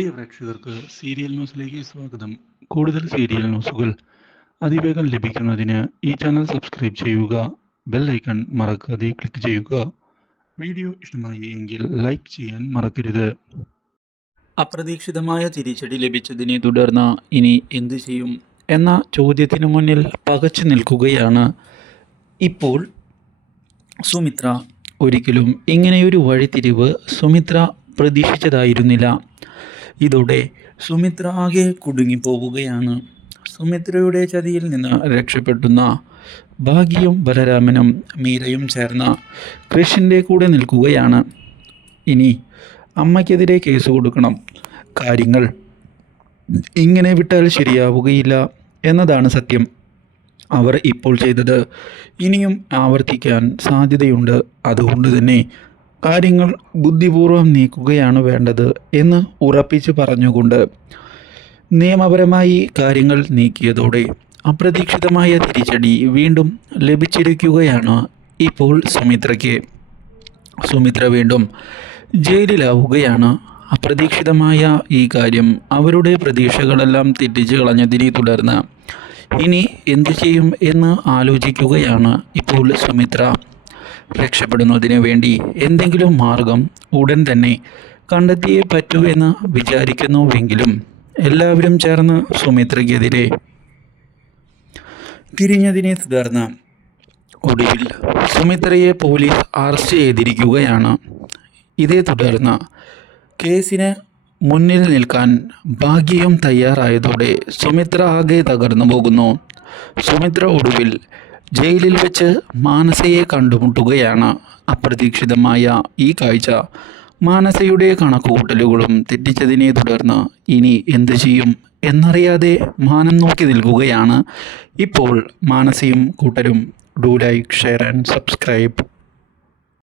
പ്രിയ പ്രേക്ഷകർക്ക് സീരിയൽ ന്യൂസിലേക്ക് സ്വാഗതം. കൂടുതൽ സീരിയൽ ന്യൂസുകൾ അതിവേഗം ലഭിക്കുന്നതിന് ഈ ചാനൽ സബ്സ്ക്രൈബ് ചെയ്യുക ബെൽ ഐക്കൺ മറക്കാതെ ക്ലിക്ക് ചെയ്യുക. വീഡിയോ ഇഷ്ടമായി എങ്കിൽ ലൈക്ക് ചെയ്യാൻ മറക്കരുത്. അപ്രതീക്ഷിതമായ തിരിച്ചടി ലഭിച്ചതിനെ തുടർന്ന് ഇനി എന്തു ചെയ്യും എന്ന ചോദ്യത്തിനു മുന്നിൽ പകച്ചു നിൽക്കുകയാണ് ഇപ്പോൾ സുമിത്ര. ഒരിക്കലും ഇങ്ങനെയൊരു വഴിത്തിരിവ് സുമിത്ര പ്രതീക്ഷിച്ചതായിരുന്നില്ല. ഇതോടെ സുമിത്ര ആകെ കുടുങ്ങിപ്പോവുകയാണ്. സുമിത്രയുടെ ചതിയിൽ നിന്ന് രക്ഷപ്പെട്ടുന്ന ഭാഗ്യവും ബലരാമനും മീരയും ചേർന്ന കൃഷിന്റെ കൂടെ നിൽക്കുകയാണ്. ഇനി അമ്മയ്ക്കെതിരെ കേസ് കൊടുക്കണം. കാര്യങ്ങൾ ഇങ്ങനെ വിട്ടാൽ ശരിയാവുകയില്ല എന്നതാണ് സത്യം. അവർ ഇപ്പോൾ ചെയ്തത് ഇനിയും ആവർത്തിക്കാൻ സാധ്യതയുണ്ട്. അതുകൊണ്ട് തന്നെ കാര്യങ്ങൾ ബുദ്ധിപൂർവം നീക്കുകയാണ് വേണ്ടത് എന്ന് ഉറപ്പിച്ച് പറഞ്ഞുകൊണ്ട് നിയമപരമായി കാര്യങ്ങൾ നീക്കിയതോടെ അപ്രതീക്ഷിതമായ തിരിച്ചടി വീണ്ടും ലഭിച്ചിരിക്കുകയാണ് ഇപ്പോൾ സുമിത്രയ്ക്ക്. സുമിത്ര വീണ്ടും ജയിലിലാവുകയാണ്. അപ്രതീക്ഷിതമായ ഈ കാര്യം അവരുടെ പ്രതീക്ഷകളെല്ലാം തെറ്റിച്ച് കളഞ്ഞതിനെ തുടർന്ന്. ഇനി എന്തു ചെയ്യും എന്ന് ആലോചിക്കുകയാണ് ഇപ്പോൾ സുമിത്ര. രക്ഷപ്പെടുന്നതിന് വേണ്ടി എന്തെങ്കിലും മാർഗം ഉടൻ തന്നെ കണ്ടെത്തിയേ പറ്റൂ എന്ന് വിചാരിക്കുന്നുവെങ്കിലും എല്ലാവരും ചേർന്ന് സുമിത്രയ്ക്കെതിരെ തിരിഞ്ഞതിനെ തുടർന്ന് ഒടുവിൽ സുമിത്രയെ പോലീസ് അറസ്റ്റ് ചെയ്തിരിക്കുകയാണ്. ഇതേ തുടർന്ന് കേസിന് മുന്നിൽ നിൽക്കാൻ ഭാഗ്യം തയ്യാറായതോടെ സുമിത്ര ആകെ തകർന്നു പോകുന്നു. സുമിത്ര ഒടുവിൽ ജയിലിൽ വെച്ച് മാനസയെ കണ്ടുമുട്ടുകയാണ് അപ്രതീക്ഷിതമായ ഈ കാഴ്ച. മാനസയുടെ കണക്കുകൂട്ടലുകളും തെറ്റിച്ചതിനെ തുടർന്ന് ഇനി എന്തു ചെയ്യും എന്നറിയാതെ മാനം നോക്കി നിൽക്കുകയാണ്. ഇപ്പോൾ മാനസയും കൂട്ടരും do like share and subscribe.